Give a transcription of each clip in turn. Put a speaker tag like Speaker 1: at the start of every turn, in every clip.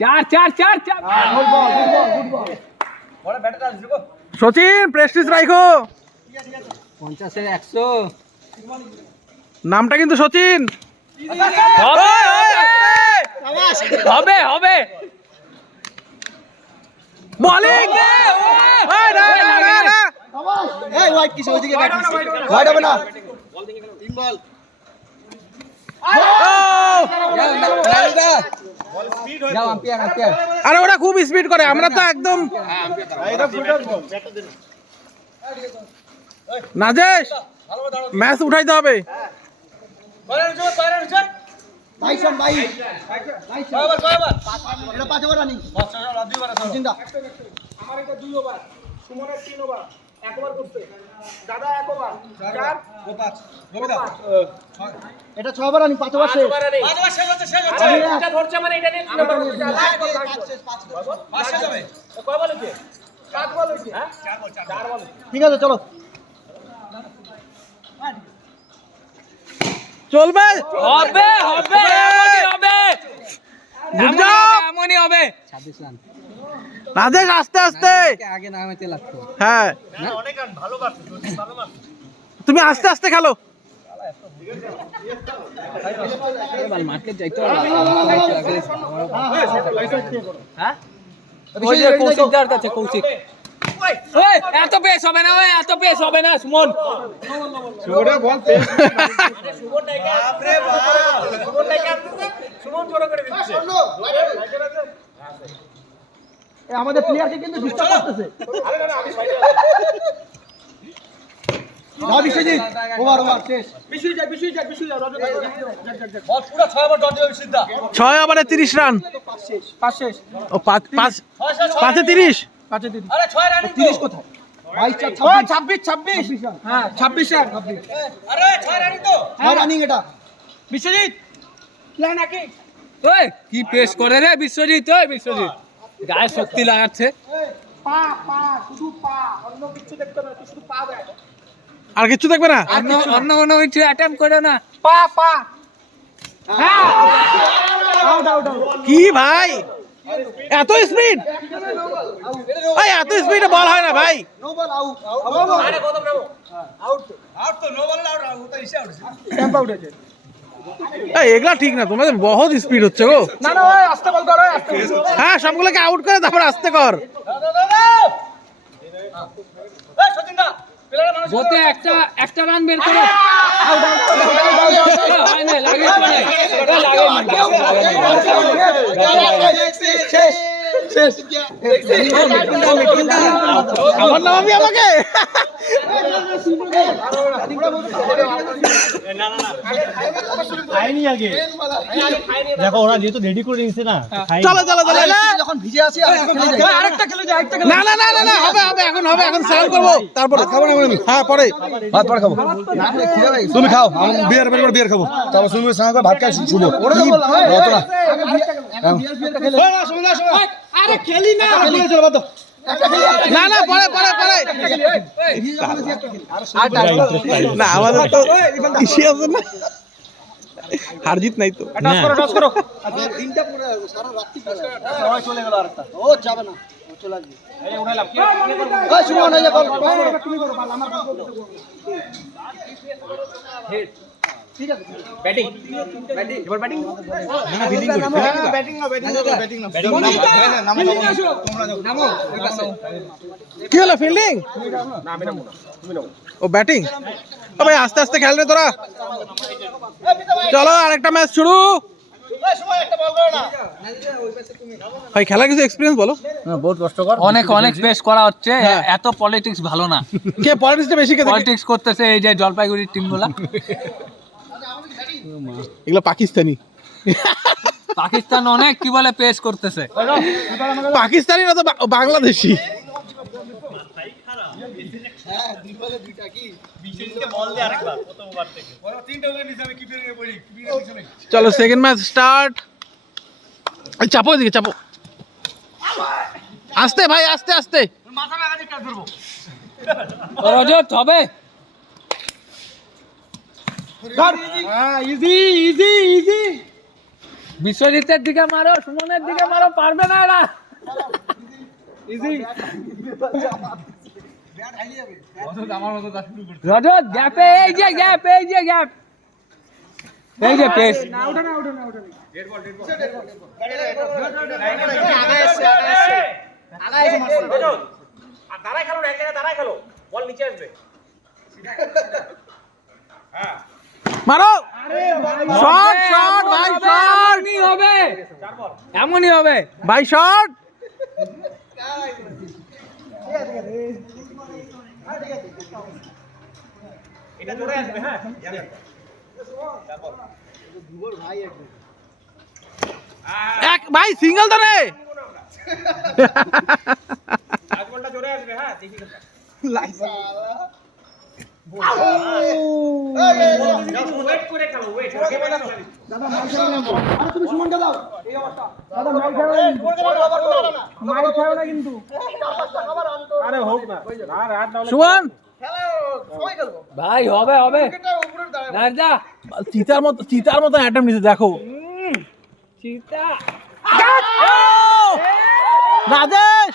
Speaker 1: চার চার চার চার।
Speaker 2: সচিন প্রেস্টিজ রাখো
Speaker 1: পঞ্চাশের একশো।
Speaker 2: নামটা কিন্তু সচিন।
Speaker 1: হবে হবে। হবে
Speaker 2: বলিং
Speaker 3: না
Speaker 1: যাও আম্পিয়ার আম্পিয়ার
Speaker 2: আরে ওরা খুব স্পিড করে আমরা তো একদম নাজেশ ম্যাচ উঠাইতে হবে।
Speaker 4: আমার এটা দুই ওভার। সুমনের তিন ওভার। করছে। দাদা
Speaker 3: এটা ছ ওভার রানিং পাঁচ শেষ
Speaker 4: এটা ধরছে মানে এটা নিয়ে তিন ওভার করছে লাস্ট বল লাস্ট বল কয় বল হয়েছে? পাঁচ বল হয়েছে। হ্যাঁ? চার বল চার বল।
Speaker 3: ঠিক আছে চলো।
Speaker 2: চলবে?
Speaker 1: হবে হবে হবে এমনই হবে, এমনই হবে। ছাব্বিশ রান।
Speaker 2: নাজেশ আস্তে আস্তে।
Speaker 1: আগে নামাতে লাগতো।
Speaker 2: হ্যাঁ। তুমি আস্তে আস্তে খেলো।
Speaker 3: হ্যাঁ
Speaker 1: কৌশিক। ওই এত পেস হবে না ওই এত পেস হবে না সুমন।
Speaker 4: সুমন জোরে করে দিচ্ছে।
Speaker 3: আমাদের প্লেয়ারকে কিন্তু ডিস্টার্ব করতেছে।
Speaker 4: আরে না না আমি সাইডে
Speaker 3: না বিশ্বজিৎ ওভার ওভার শেষ।
Speaker 4: বিশুই যা বিশুই যা বিশুই
Speaker 2: ছয় ওভারে তিরিশ রান
Speaker 4: পাঁচ শেষ
Speaker 2: ও পাঁচ পাঁচ
Speaker 3: কোথায়? রান
Speaker 4: হ্যাঁ ছাব্বিশ রান
Speaker 3: রানিং এটা।
Speaker 4: বিশ্বজিৎ। প্ল্যান নাকি
Speaker 1: ওই কি পেস করে রে বিশ্বজিৎ ওই বিশ্বজিৎ। গায়ে শক্তি লাগাচ্ছে।
Speaker 4: পা পা শুধু পা অন্য কিছু দেখতে না শুধু পা দেখ।
Speaker 2: আর কিছু দেখবে না?
Speaker 1: অন্য অন্য কিছু অ্যাটেম্প করো না।
Speaker 4: পা পা।
Speaker 2: কি ভাই? এত স্পিড ভাই এত স্পিডে বল হয় না ভাই।
Speaker 3: নো বল আউট
Speaker 4: টেম্পা উঠেছে
Speaker 2: এই, এগুলা ঠিক না তোমাদের বহুত স্পিড হচ্ছে গো
Speaker 4: না না ওই আস্তে বল করো আস্তে বল করো।
Speaker 2: হ্যাঁ সবগুলোকে আউট করে তারপর আসতে কর
Speaker 1: বোতে একটা একটা রান বের করে লাগে লাগে
Speaker 3: শেষ শেষ
Speaker 2: আমার আমাকে
Speaker 3: দেখো ওরা যেহেতু রেডি করে নিয়েছে না
Speaker 2: চলো চলো চলো
Speaker 3: যখন ভিজে খেলে যাই।
Speaker 4: আরেকটা
Speaker 2: না না না না না হবে হবে এখন হবে এখন স্নান করব তারপরে খাব না আমি হ্যাঁ পরে
Speaker 3: ভাত পরে খাব তুমি খাও আমি বিয়ার বের করে বিয়ার খাব তারপর তুমি স্নান করে ভাত খাই শুবো ওরা তো বললাম না
Speaker 4: আরে খেলি না।
Speaker 3: চলো বাদ দাও।
Speaker 2: না না পরে পরে পরে না আমাদের তো ইসি আছে না? হার জিত নাই তো।
Speaker 4: টস করো টস করো।
Speaker 3: দিনটা পুরো সারা রাত্রি সবাই চলে গেল আরেকটা। ও যাবে না। ও চলে আসবে।
Speaker 4: এই উড়াইলাম কি?
Speaker 3: ওই সুমন এই বল।
Speaker 4: তুমি করো বল আমার বল। ঠিক আছে ব্যাটিং। ব্যাটিং। এবার ব্যাটিং। ব্যাটিং না ব্যাটিং না ব্যাটিং না
Speaker 2: কি হলো ফিল্ডিং
Speaker 4: না আমি নামবো না। তুমি নামো।
Speaker 2: ও ব্যাটিং? ও ভাই আস্তে আস্তে খেল রে তোরা। চলো আরেকটা ম্যাচ শুরু। ভাই খেলা কিছু এক্সপিরিয়েন্স বলো।
Speaker 1: অনেক অনেক পেস করা হচ্ছে। এত পলিটিক্স ভালো না।
Speaker 2: কে পলিটিক্সটা বেশি কে?
Speaker 1: পলিটিক্স করতেছে এই যে জলপাইগুড়ির টিমগুলা
Speaker 2: এগুলো পাকিস্তানি।
Speaker 1: পাকিস্তান অনেক কি বলে পেস করতেছে।
Speaker 2: পাকিস্তানি না তো বাংলাদেশি। চলো সেকেন্ড ম্যাচ স্টার্ট চাপো এদিকে চাপো। আস্তে ভাই আস্তে আস্তে।
Speaker 1: রজত হবে?
Speaker 2: ইজি ইজি ইজি
Speaker 1: বিশ্বজিতের দিকে মারো সুমনের দিকে মারো পারবে না এরা। রজত গ্যাপে এই যে গ্যাপ এই যে গ্যাপ এই যে পেস।
Speaker 4: দাঁড়ায় খেলো না এক জায়গায় দাঁড়ায় খেলো। বল নিচে আসবে।
Speaker 2: মারো। শট শট ভাই শট।
Speaker 1: এমনই হবে এমনই হবে।
Speaker 2: ভাই শট।
Speaker 4: এটা জোরে আসবে হ্যাঁ?
Speaker 2: এক ভাই সিঙ্গেল তো রে
Speaker 4: জোরে আসবে হ্যাঁ?
Speaker 2: সুমন!
Speaker 1: ভাই হবে হবে।
Speaker 2: চিতার মতো চিতার মতো অ্যাটেম্প নিতে দেখো।
Speaker 1: চিতা
Speaker 2: রাজেশ!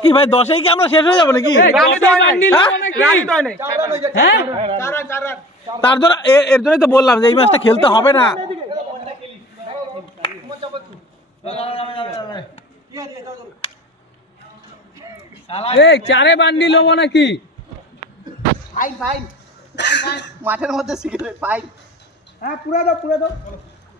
Speaker 2: কি ভাই দশেই কি আমরা শেষ হয়ে যাব নাকি?
Speaker 1: হ্যাঁ?
Speaker 2: তার জন্য এর জন্যই তো বললাম যে এই ম্যাচটা খেলতে হবে না।
Speaker 1: চারে বান্ডিল হব নাকি?
Speaker 5: ফাইন ফাইন মাঠের মধ্যে সিগারেট ফাইন
Speaker 1: গেছে গেছে গেছে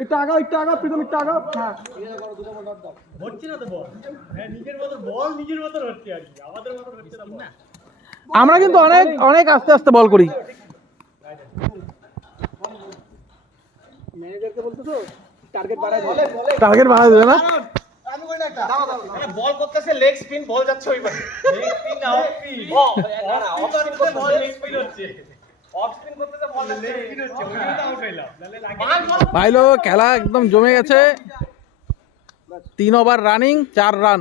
Speaker 2: একটু আগাও একটু আগাও প্রীতম একটু আগাও হ্যাঁ। আমরা কিন্তু অনেক অনেক আস্তে আস্তে বল করি। টার্গেট বাড়াই দেবে। না?
Speaker 4: বল করতেছে লেগ স্পিন বল যাচ্ছে ওই পাশে লেগ স্পিন না অফ স্পিন বল হচ্ছে off spin ball leg spin হচ্ছে। ওই জন্য আউট হইলাম। নালে লাগে
Speaker 2: ভাই লোক খেলা একদম জমে গেছে। তিন ওভার রানিং চার রান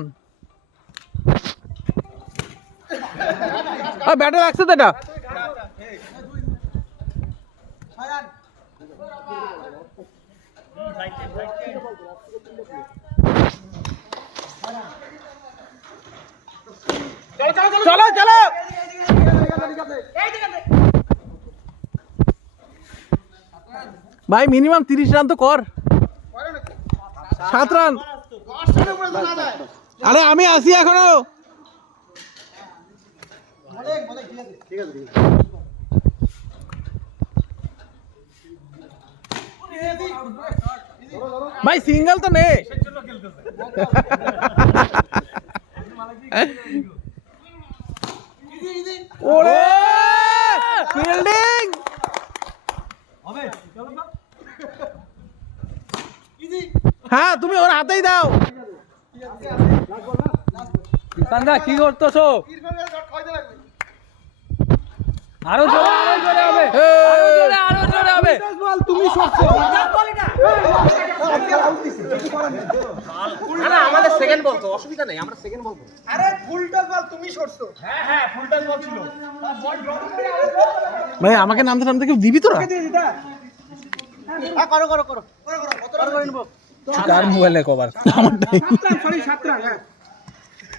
Speaker 2: ব্যাটে লাগছে তো এটা? চলো চলো চলো। ভাই মিনিমাম তিরিশ রান তো কর। সাত রান। আরে, আমি আসি এখনও। ভাই সিঙ্গেল তো নে ওরে ফিল্ডিং হ্যাঁ তুমি ওর হাতেই দাও
Speaker 1: কান্দা কি করতেছো? আরও জোরে আরও জোরে হবে আরও জোরে আরও জোরে হবে।
Speaker 4: না না আমাদের সেকেন্ড বল তো অসুবিধা নেই আমরা সেকেন্ড বল
Speaker 5: আরে ফুল টস বল তুমি সরছো।
Speaker 4: হ্যাঁ হ্যাঁ ফুল টাচ বল ছিল।
Speaker 2: ভাই আমাকে নামতে নামতে কেউ দিবি তোরা?
Speaker 5: হ্যাঁ করো করো করো। করো করো কত রান করে নিবো
Speaker 1: কার মোবাইলে কভার।
Speaker 2: আমারটাই
Speaker 5: সরি সাত রান হ্যাঁ করো করো খেলো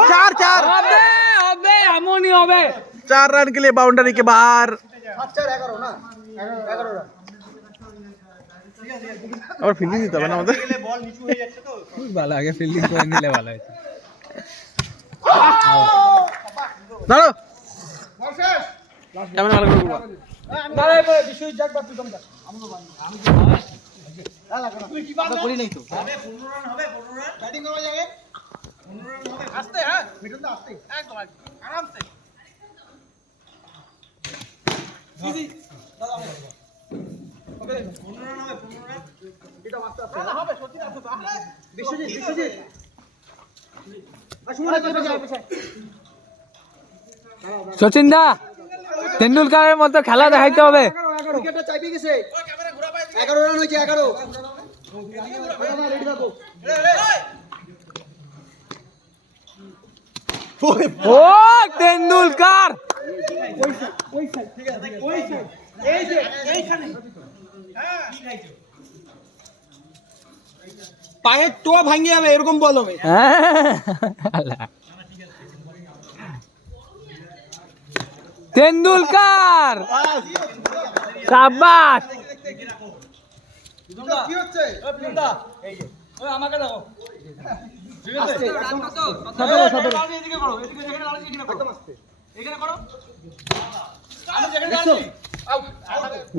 Speaker 2: ধর। चार चार
Speaker 1: হবে হবে এমনই হবে
Speaker 2: चार रन के लिए बाउंड्री के बाहर
Speaker 5: সাত চার এগারো না এগারো রান
Speaker 2: और फील्डिंग দিতে হবে না আমাদের
Speaker 1: খুব ভালো আগে ফিল্ডিং করে নিলে ভালো হয়েছে
Speaker 2: দাঁড়ো কেমন ভালো করে বলবো।
Speaker 5: দাঁড়ায় পড়ে বিশ্বজিৎ যাক বা প্রীতম যাক আমরা করি নাই তো ব্যাটিং করা যাবে আস্তে হ্যাঁ মিঠুন দা আস্তে একদম আরামসে বিশ্বজিৎ বিশ্বজিৎ
Speaker 1: সচিন তেন্ডুলকারের মতো খেলা দেখাইতে হবে
Speaker 5: উইকেটটা চাইবে গেছে এগারো রান হয়েছে এগারো রেডি থাকো
Speaker 1: ও তেন্ডুলকার।
Speaker 5: এই যে এইখানে পায়ের টো ভাঙে যাবে এরকম বল হবে।
Speaker 1: হ্যাঁ। তেন্ডুলকার। সাবাস
Speaker 5: কি হচ্ছে? আমাকে দেখো সতেরো সতেরো করো এদিকে এখানে করো। এখানে করো। আমি যেখানে দাঁড়াচ্ছি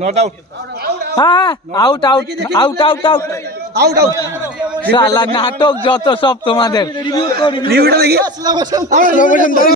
Speaker 3: নট আউট
Speaker 1: হ্যাঁ out out out out out
Speaker 5: out out
Speaker 1: শালা নাটক যত সব তোমাদের।
Speaker 2: রিভিউটা দেখি।